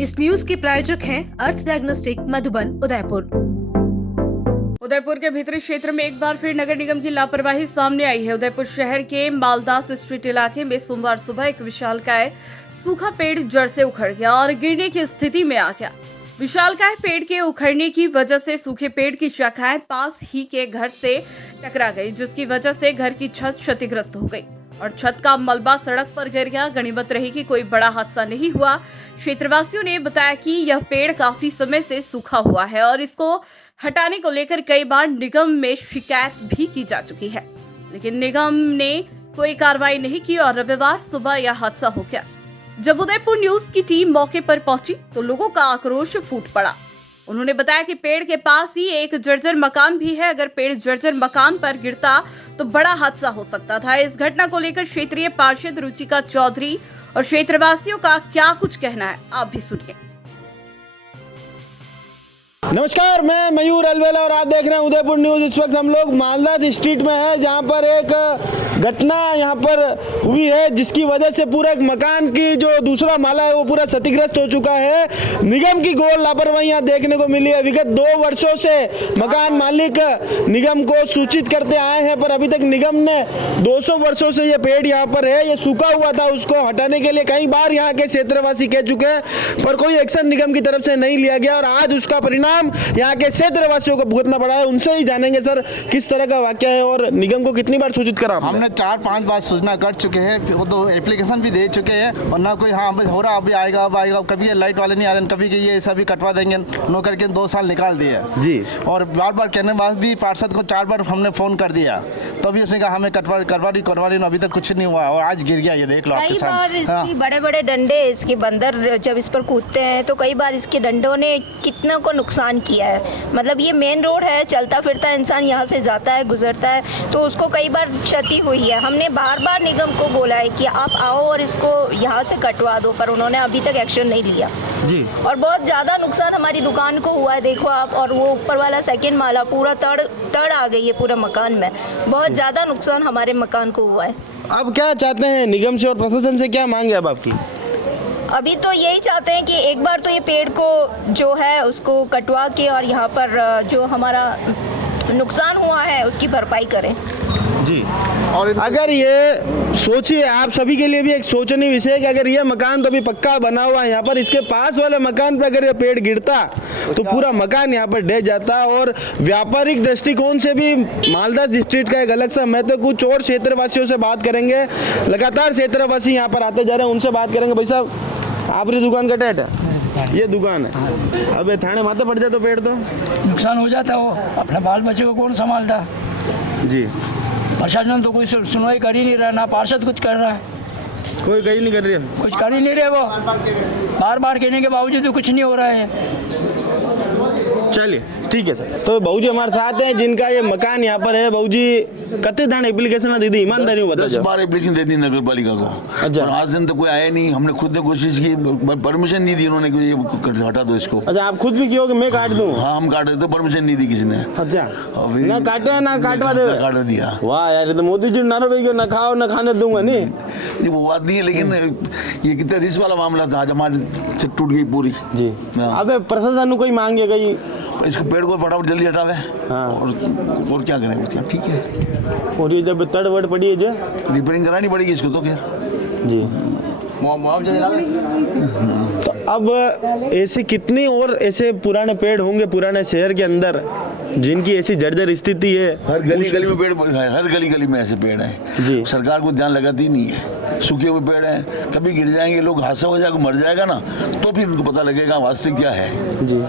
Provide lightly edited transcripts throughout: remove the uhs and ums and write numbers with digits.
इस न्यूज के प्रायोजक हैं अर्थ डायग्नोस्टिक मधुबन उदयपुर। उदयपुर के भीतरी क्षेत्र में एक बार फिर नगर निगम की लापरवाही सामने आई है। उदयपुर शहर के मालदास स्ट्रीट इलाके में सोमवार सुबह एक विशालकाय सूखा पेड़ जड़ से उखड़ गया और गिरने की स्थिति में आ गया। विशालकाय पेड़ के उखड़ने की वजह से सूखे पेड़ की शाखाएं पास ही के घर से टकरा गई, जिसकी वजह से घर की छत क्षतिग्रस्त हो गई और छत का मलबा सड़क पर गिर गया। गनीमत रही कि कोई बड़ा हादसा नहीं हुआ। क्षेत्रवासियों ने बताया कि यह पेड़ काफी समय से सूखा हुआ है और इसको हटाने को लेकर कई बार निगम में शिकायत भी की जा चुकी है, लेकिन निगम ने कोई कार्रवाई नहीं की और रविवार सुबह यह हादसा हो गया। जब उदयपुर न्यूज की टीम मौके पर पहुंची तो लोगों का आक्रोश फूट पड़ा। उन्होंने बताया कि पेड़ के पास ही एक जर्जर मकान भी है। अगर पेड़ जर्जर मकान पर गिरता तो बड़ा हादसा हो सकता था। इस घटना को लेकर क्षेत्रीय पार्षद रुचिका चौधरी और क्षेत्रवासियों का क्या कुछ कहना है, आप भी सुनिए। नमस्कार, मैं मयूर अलवेला और आप देख रहे हैं उदयपुर न्यूज। इस वक्त हम लोग मालदास स्ट्रीट में हैं, जहां पर एक घटना यहां पर हुई है, जिसकी वजह से पूरा एक मकान की जो दूसरा माला है वो पूरा क्षतिग्रस्त हो चुका है। निगम की घोर लापरवाही यहां देखने को मिली है। विगत 2 वर्षों से मकान मालिक निगम को सूचित करते आए हैं, पर अभी तक निगम ने 200 वर्षों से ये पेड़ यहाँ पर है, ये सूखा हुआ था, उसको हटाने के लिए कई बार यहाँ के क्षेत्रवासी कह चुके हैं, पर कोई एक्शन निगम की तरफ से नहीं लिया गया और आज उसका परिणाम यहाँ के क्षेत्रवासियों को भुगतना पड़ा है। उनसे ही जानेंगे सर किस तरह का वाकया है और निगम को कितनी बार सूचित करा? हमने 4-5 बार सूचना कर चुके हैं, वो तो एप्लीकेशन भी दे चुके हैं और ना कोई हाँ हो रहा अभी आएगा अब आएगा। कभी ये लाइट वाले नहीं आ रहे, कभी कि ये सभी कटवा देंगे, नो करके 2 साल निकाल दिए जी। और बार बार कहने के बाद भी पार्षद को 4 बार हमने फ़ोन कर दिया, तो अभी उसने कहा हमें करवा रही, अभी तक कुछ नहीं हुआ और आज गिर गया। ये देख लो आपके सामने। इसकी बड़े बड़े डंडे, इसके बंदर जब इस पर कूदते हैं तो कई बार इसके डंडों ने कितना को नुकसान किया है। मतलब ये मेन रोड है, चलता फिरता इंसान यहाँ से जाता है गुजरता है, तो उसको कई बार क्षति हुई है। हमने बार बार निगम को बोला है कि आप आओ और इसको यहाँ से कटवा दो, पर उन्होंने अभी तक एक्शन नहीं लिया जी। और बहुत ज़्यादा नुकसान हमारी दुकान को हुआ है, देखो आप। और वो ऊपर वाला 2nd माला पूरा तड़ आ गई है पूरा मकान में। बहुत ज़्यादा नुकसान हमारे मकान को हुआ है। अब क्या चाहते हैं निगम से और प्रशासन से, क्या मांग है अब आपकी? अभी तो यही चाहते हैं कि एक बार तो ये पेड़ को जो है उसको कटवा के और यहाँ पर जो हमारा नुकसान हुआ है उसकी भरपाई करें जी। और अगर ये सोचिए, आप सभी के लिए भी एक सोचनीय विषय है कि अगर ये मकान तो अभी पक्का बना हुआ है यहाँ पर, इसके पास वाले मकान पर अगर ये पेड़ गिरता तो पूरा मकान यहाँ पर ढह जाता। और व्यापारिक दृष्टिकोण से भी मालदास डिस्ट्रिक्ट का एक अलग सा महत्व। कुछ और क्षेत्रवासियों से बात करेंगे, लगातार क्षेत्रवासी यहाँ पर आते जा रहे हैं, उनसे बात करेंगे। भाई साहब, आपकी दुकान का टेट है, ये दुकान है, अब थाने माथे पड़ जाए तो पेड़ तो नुकसान हो जाता। वो अपने बाल बच्चे को कौन संभालता जी। प्रशासन तो कोई सुनवाई कर ही नहीं रहा, ना पार्षद कुछ कर रहा है, कोई कहीं नहीं कर रही है, कुछ कर ही नहीं रहे। वो बार बार कहने के बावजूद कुछ नहीं हो रहा है। चलिए ठीक है सर। तो बहू जी हमारे साथ हैं, जिनका ये मकान यहाँ पर है। बहू जी, कते धान एप्लीकेशन दे दी, ईमानदारी में बता। 10 बार एप्लीकेशन दे दी नगर पालिका को। अच्छा। और आज दिन तो कोई आया नहीं। हमने खुद ने कोशिश की, परमिशन नहीं दी उन्होंने कि ये हटा दो इसको। अच्छा, आप खुद भी किए हो कि मैं काट दूं? हाँ, हम काट रहे थे, परमिशन नहीं दी किसी ने। अच्छा, ना काटे ना काटवा दे, काट दिया। वाह यार, ये तो मोदी जी नारो भाई ना खाओ ना खाने दूंगा नहीं। वो बात नहीं है, लेकिन ये कितना रिस्क वाला मामला था। आज हमारी छत टूट गई पूरी जी। अब प्रशासन कोई मांगे गई इसको पेड़ को फटाफट जल्दी हटावे। हाँ। और क्या करें, क्या ठीक है। और ये जब तड़ वड़ पड़ी है जो रिपेयरिंग करानी पड़ेगी इसको तो क्या जी। तो अब ऐसे कितनी और ऐसे पुराने पेड़ होंगे पुराने शहर के अंदर जिनकी ऐसी जर्जर स्थिति है? हर गली गली में पेड़, हर गली गली में ऐसे पेड़ हैं जी। सरकार को ध्यान लगाती नहीं है। सूखे हुए पेड़ हैं, कभी गिर जाएंगे, लोग हादसा हो जाएगा, मर जाएगा ना, तो फिर उनको पता लगेगा वास्तविक क्या है जी।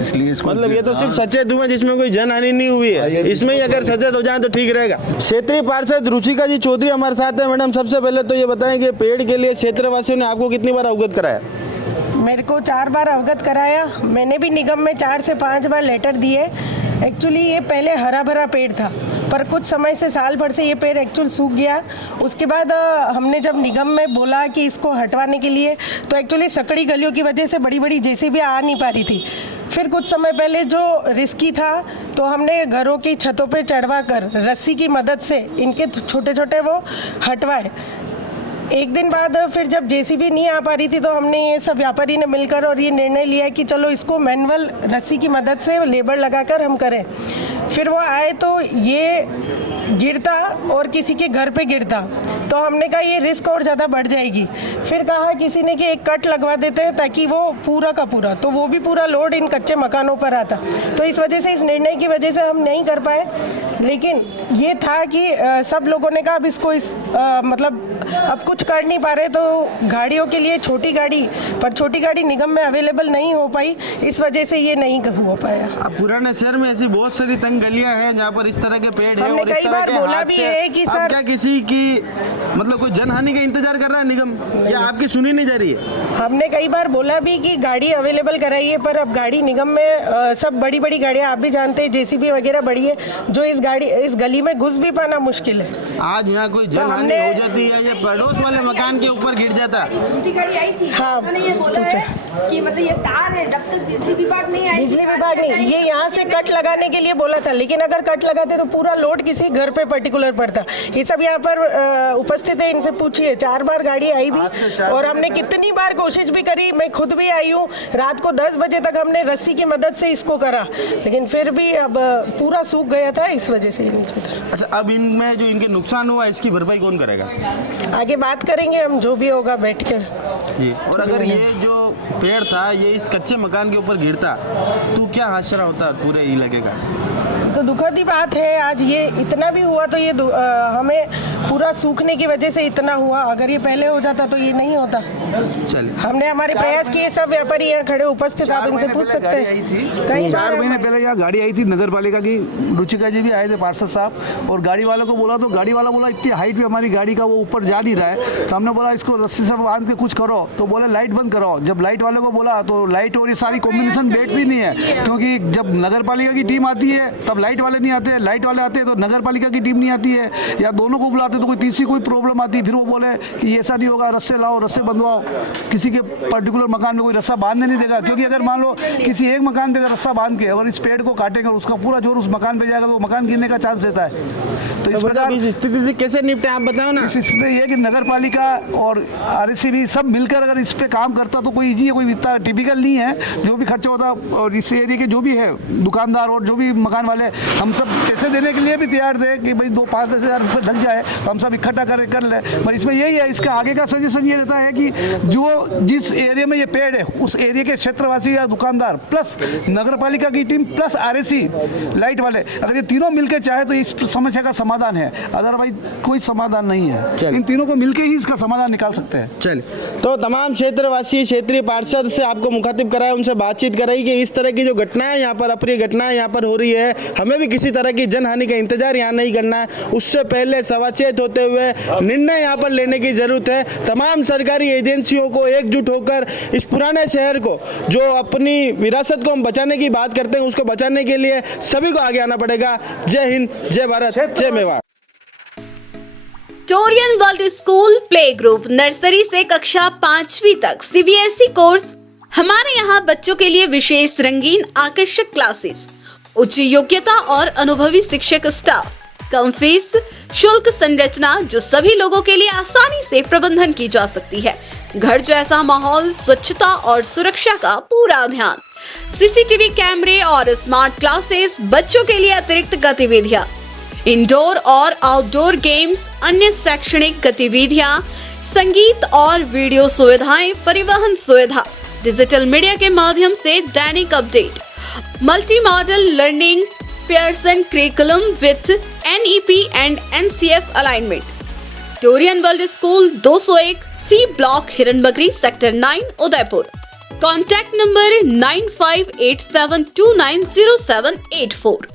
इसलिए इसको मतलब ये तो सिर्फ सचेत हुए, जिसमें कोई जन हानि नहीं हुई है। इसमें ही अगर सचेत हो जाए तो ठीक रहेगा। क्षेत्रीय पार्षद रुचिका जी चौधरी हमारे साथ है। मैडम, सबसे पहले तो ये बताएं कि पेड़ के लिए क्षेत्रवासियों ने आपको कितनी बार अवगत कराया? मेरे को 4 बार अवगत कराया। मैंने भी निगम में 4 से 5 बार लेटर दिए। एक्चुअली ये पहले हरा भरा पेड़ था, पर कुछ समय से साल भर से ये पेड़ एक्चुअल सूख गया। उसके बाद हमने जब निगम में बोला कि इसको हटवाने के लिए, तो एक्चुअली सकड़ी गलियों की वजह से बड़ी बड़ी जेसीबी आ नहीं पा रही थी। फिर कुछ समय पहले जो रिस्की था, तो हमने घरों की छतों पे चढ़वा कर रस्सी की मदद से इनके छोटे छोटे वो हटवाए। एक दिन बाद फिर जब जेसीबी नहीं आ पा रही थी तो हमने ये सब व्यापारी ने मिलकर और ये निर्णय लिया कि चलो इसको मैनुअल रस्सी की मदद से लेबर लगाकर हम करें। फिर वो आए तो ये गिरता और किसी के घर पे गिरता, तो हमने कहा ये रिस्क और ज़्यादा बढ़ जाएगी। फिर कहा किसी ने कि एक कट लगवा देते हैं ताकि वो पूरा का पूरा, तो वो भी पूरा लोड इन कच्चे मकानों पर आता। तो इस वजह से, इस निर्णय की वजह से हम नहीं कर पाए। लेकिन ये था कि सब लोगों ने कहा अब इसको मतलब अब कुछ कर नहीं पा रहे, तो गाड़ियों के लिए छोटी गाड़ी, पर छोटी गाड़ी निगम में अवेलेबल नहीं हो पाई, इस वजह से ये नहीं हो पाया। अब पुराने शहर में ऐसी बहुत सारी तंग गलियां हैं जहाँ पर इस तरह के पेड़ है हमने और इस कई तरह बार के बोला हादसे। भी है कि अब सर- क्या किसी की मतलब कोई जनहानि का इंतजार कर रहा है निगम, या आपकी सुनी नहीं जा रही है? हमने कई बार बोला भी कि गाड़ी अवेलेबल कराइए, पर अब गाड़ी निगम में सब बड़ी बड़ी गाड़ियाँ, आप भी जानते हैं जेसीबी वगैरह बड़ी है, जो इस गली में घुस भी पाना मुश्किल है। आज यहाँ कोई जनहानि हो जाती है या पड़ोस वाले मकान के ऊपर गिर जाता? छोटी गाड़ी आई थी, हाँ, उन्होंने ये बोला है कि मतलब ये तार है, जब तक बिजली विभाग नहीं आई, बिजली विभाग नहीं, ये यहाँ से कट लगाने के लिए बोला था, लेकिन अगर कट लगाते तो पूरा लोड किसी घर पे पर्टिकुलर पड़ता। ये सब यहाँ पर उपस्थित है, इनसे पूछिए। 4 बार गाड़ी आई भी और हमने कितनी बार कोशिश भी करी, मैं खुद भी आई हूँ, रात को 10 बजे तक हमने रस्सी की मदद से इसको करा, लेकिन फिर भी अब पूरा सूख गया था, इस वजह से ये नीचे उतरा। अच्छा, अब इनमें जो इनके नुकसान हुआ इसकी भरपाई कौन करेगा? आगे बात करेंगे हम, जो भी होगा बैठ कर जी। और अगर ये जो पेड़ था ये इस कच्चे मकान के ऊपर गिरता तो क्या हादसा होता पूरे इलाके का? तो दुखद ही बात है। आज ये इतना भी हुआ तो ये हमें पूरा सूखने की वजह से इतना हुआ, अगर ये पहले हो जाता तो ये नहीं होता। चलिए, हमने हमारे प्रयास किए, सब व्यापारी यहाँ खड़े उपस्थित, आप इनसे पूछ सकते हैं। कई 4 महीने पहले यहाँ गाड़ी आई थी नगर पालिका की, रुचिका जी भी आए थे, पार्षद साहब, और गाड़ी वालों को बोला तो गाड़ी वाला बोला इतनी हाइट पे हमारी गाड़ी का वो ऊपर जा नहीं रहा है, तो हमने बोला इसको रस्सी से बांध के कुछ करो, तो बोले लाइट बंद कराओ। जब लाइट वाले को बोला तो लाइट और ये सारी कॉम्बिनेशन बैठती नहीं है, क्योंकि जब नगर पालिका की टीम आती है तब लाइट वाले नहीं आते, लाइट वाले आते हैं तो नगर पालिका की टीम नहीं आती है, या दोनों को बुलाते तो कोई तीसरी कोई प्रॉब्लम आती है। फिर वो बोले कि ऐसा नहीं होगा, रस्से लाओ, रस्से बंधवाओ, किसी के पर्टिकुलर मकान में कोई रस्सा बांधने नहीं देगा, क्योंकि अगर मान लो किसी एक मकान पे अगर रस्सा बांध के अगर इस पेड़ को काटेंगे और उसका पूरा जोर उस मकान पे जाएगा तो मकान गिरने का चांस रहता है। तो इस प्रकार इस स्थिति से कैसे निपटे आप बताओ ना। इस स्थिति ये कि नगर पालिका और आरएससी भी सब मिलकर अगर इस पे काम करता तो कोई इजी है, कोई इतना टिपिकल नहीं है। जो भी खर्चा होता और इस एरिया के जो भी है दुकानदार और जो भी मकान वाले, हम सब पैसे देने के लिए भी तैयार थे कि भाई 2-5-10 हज़ार रुपये लग जाए तो हम सब इकट्ठा कर ले। पर इसमें यही है, इसका आगे का सजेशन ये रहता है कि जो जिस एरिया में ये पेड़ है उस एरिया के क्षेत्रवासी या दुकानदार प्लस नगर पालिका की टीम प्लस आरएससी लाइट वाले, अगर ये तीनों मिलकर चाहे तो इस समस्या का समाधान है, अदरवाइज कोई समाधान नहीं है। इन तीनों को मिलकर ही इसका समाधान निकाल सकते हैं। चलिए, तो तमाम क्षेत्रवासी क्षेत्रीय पार्षद से आपको मुखातिब कराया, उनसे बातचीत कराई कि इस तरह की जो घटनाएं यहाँ पर, अप्रिय घटनाएं यहाँ पर हो रही है, हमें भी किसी तरह की जनहानि का इंतजार यहाँ नहीं करना है, उससे पहले सचेत होते हुए निर्णय यहाँ पर लेने की जरूरत है। तमाम सरकारी एजेंसियों को एकजुट होकर इस पुराने शहर को, जो अपनी विरासत को हम बचाने की बात करते हैं, उसको बचाने के लिए सभी को आगे आना पड़ेगा। जय हिंद, जय भारत, जय Mewar. Torian World School play group nursery से कक्षा 5वीं तक सीबीएसई कोर्स। हमारे यहाँ बच्चों के लिए विशेष रंगीन आकर्षक क्लासेस, उच्च योग्यता और अनुभवी शिक्षक स्टाफ, कम फीस, शुल्क संरचना जो सभी लोगों के लिए आसानी से प्रबंधन की जा सकती है। घर जैसा माहौल, स्वच्छता और सुरक्षा का पूरा ध्यान, सीसीटीवी कैमरे और स्मार्ट क्लासेस, बच्चों के लिए अतिरिक्त गतिविधियां, इंडोर और आउटडोर गेम्स, अन्य शैक्षणिक गतिविधियां, संगीत और वीडियो सुविधाएं, परिवहन सुविधा, डिजिटल मीडिया के माध्यम से दैनिक update, multi modal learning, Pearson curriculum with NEP and NCF alignment. Torian World School 201 C block Hiranmagri sector 9 Udaipur. Contact number 9587290784।